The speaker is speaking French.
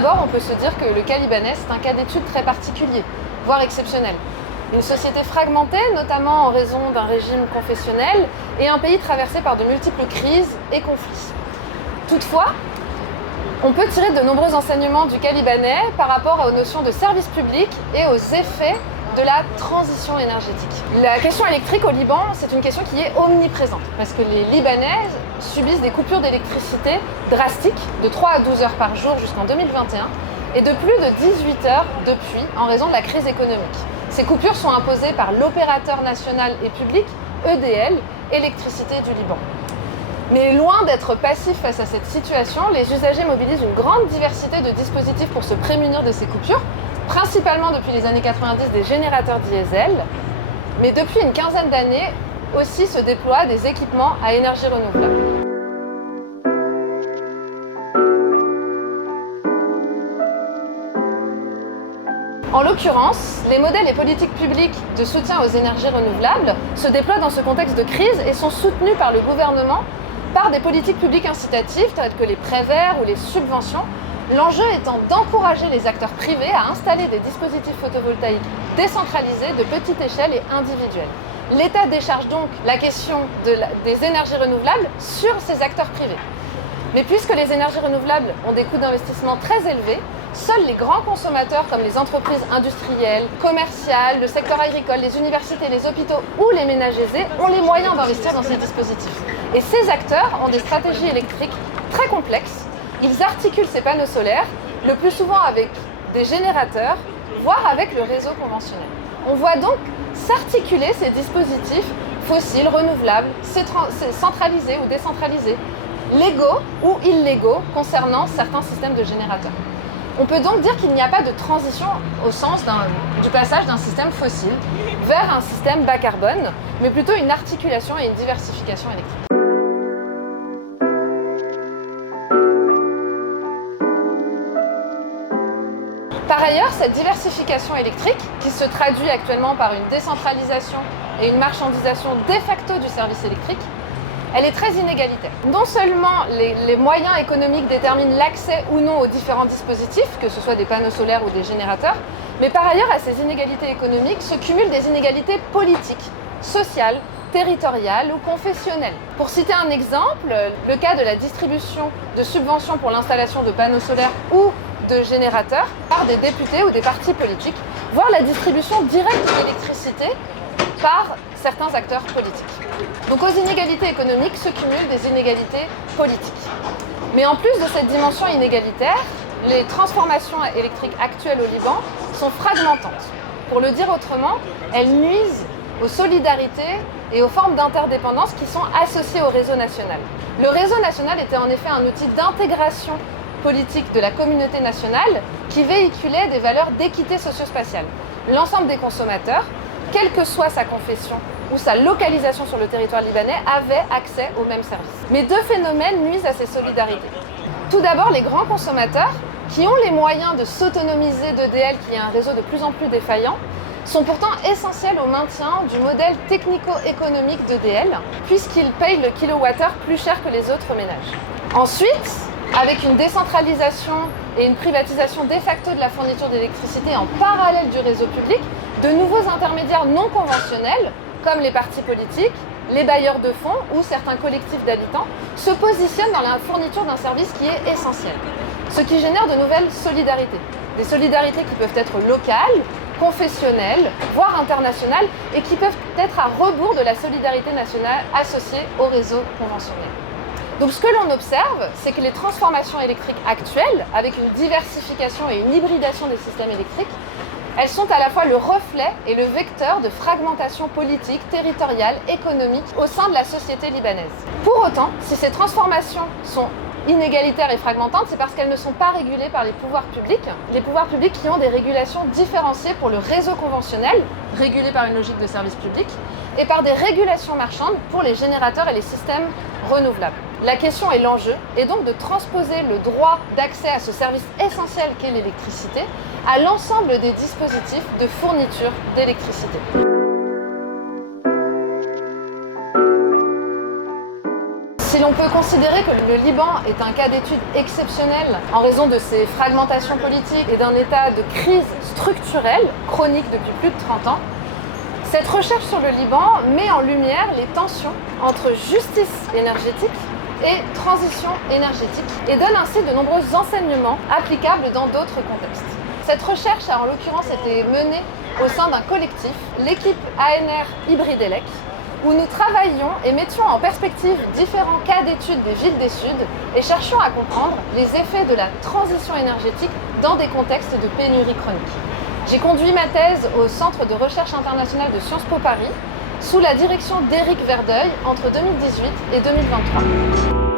abord, on peut se dire que le cas libanais, c'est un cas d'étude très particulier, voire exceptionnel. Une société fragmentée, notamment en raison d'un régime confessionnel, et un pays traversé par de multiples crises et conflits. Toutefois, on peut tirer de nombreux enseignements du cas libanais par rapport aux notions de service public et aux effets de la transition énergétique. La question électrique au Liban, c'est une question qui est omniprésente parce que les Libanais subissent des coupures d'électricité drastiques de 3 à 12 heures par jour jusqu'en 2021 et de plus de 18 heures depuis en raison de la crise économique. Ces coupures sont imposées par l'opérateur national et public, EDL, Électricité du Liban. Mais loin d'être passifs face à cette situation, les usagers mobilisent une grande diversité de dispositifs pour se prémunir de ces coupures, principalement depuis les années 90 des générateurs diesel, mais depuis une quinzaine d'années aussi se déploient des équipements à énergie renouvelable. En l'occurrence, les modèles et politiques publiques de soutien aux énergies renouvelables se déploient dans ce contexte de crise et sont soutenus par le gouvernement par des politiques publiques incitatives telles que les prêts verts ou les subventions, l'enjeu étant d'encourager les acteurs privés à installer des dispositifs photovoltaïques décentralisés de petite échelle et individuels. L'État décharge donc la question des énergies renouvelables sur ces acteurs privés. Mais puisque les énergies renouvelables ont des coûts d'investissement très élevés, seuls les grands consommateurs comme les entreprises industrielles, commerciales, le secteur agricole, les universités, les hôpitaux ou les ménages aisés ont les moyens d'investir dans ces dispositifs. Et ces acteurs ont des stratégies électriques très complexes. Ils articulent ces panneaux solaires, le plus souvent avec des générateurs, voire avec le réseau conventionnel. On voit donc s'articuler ces dispositifs fossiles, renouvelables, centralisés ou décentralisés, légaux ou illégaux concernant certains systèmes de générateurs. On peut donc dire qu'il n'y a pas de transition au sens du passage d'un système fossile vers un système bas carbone, mais plutôt une articulation et une diversification électrique. Par ailleurs, cette diversification électrique, qui se traduit actuellement par une décentralisation et une marchandisation de facto du service électrique, elle est très inégalitaire. Non seulement les moyens économiques déterminent l'accès ou non aux différents dispositifs, que ce soit des panneaux solaires ou des générateurs, mais par ailleurs, à ces inégalités économiques se cumulent des inégalités politiques, sociales, territoriales ou confessionnelles. Pour citer un exemple, le cas de la distribution de subventions pour l'installation de panneaux solaires ou de générateurs par des députés ou des partis politiques, voire la distribution directe d'électricité par certains acteurs politiques. Donc aux inégalités économiques se cumulent des inégalités politiques. Mais en plus de cette dimension inégalitaire, les transformations électriques actuelles au Liban sont fragmentantes. Pour le dire autrement, elles nuisent aux solidarités et aux formes d'interdépendance qui sont associées au réseau national. Le réseau national était en effet un outil d'intégration politique de la communauté nationale qui véhiculait des valeurs d'équité socio-spatiale. L'ensemble des consommateurs, quelle que soit sa confession ou sa localisation sur le territoire libanais, avaient accès aux mêmes services. Mais deux phénomènes nuisent à ces solidarités. Tout d'abord, les grands consommateurs, qui ont les moyens de s'autonomiser d'EDL, qui est un réseau de plus en plus défaillant, sont pourtant essentiels au maintien du modèle technico-économique d'EDL, puisqu'ils payent le kilowattheure plus cher que les autres ménages. Ensuite, avec une décentralisation et une privatisation de facto de la fourniture d'électricité en parallèle du réseau public, de nouveaux intermédiaires non conventionnels, comme les partis politiques, les bailleurs de fonds ou certains collectifs d'habitants, se positionnent dans la fourniture d'un service qui est essentiel. Ce qui génère de nouvelles solidarités. Des solidarités qui peuvent être locales, confessionnelles, voire internationales, et qui peuvent être à rebours de la solidarité nationale associée au réseau conventionnel. Donc ce que l'on observe, c'est que les transformations électriques actuelles, avec une diversification et une hybridation des systèmes électriques, elles sont à la fois le reflet et le vecteur de fragmentation politique, territoriale, économique au sein de la société libanaise. Pour autant, si ces transformations sont inégalitaires et fragmentantes, c'est parce qu'elles ne sont pas régulées par les pouvoirs publics qui ont des régulations différenciées pour le réseau conventionnel, régulé par une logique de service public, et par des régulations marchandes pour les générateurs et les systèmes renouvelables. La question et l'enjeu est donc de transposer le droit d'accès à ce service essentiel qu'est l'électricité à l'ensemble des dispositifs de fourniture d'électricité. Si l'on peut considérer que le Liban est un cas d'étude exceptionnel en raison de ses fragmentations politiques et d'un état de crise structurelle chronique depuis plus de 30 ans, cette recherche sur le Liban met en lumière les tensions entre justice énergétique et transition énergétique et donne ainsi de nombreux enseignements applicables dans d'autres contextes. Cette recherche a en l'occurrence été menée au sein d'un collectif, l'équipe ANR Hybride Elec, où nous travaillions et mettions en perspective différents cas d'études des villes des Suds et cherchions à comprendre les effets de la transition énergétique dans des contextes de pénurie chronique. J'ai conduit ma thèse au Centre de recherche internationale de Sciences Po Paris, sous la direction d'Éric Verdeuil entre 2018 et 2023.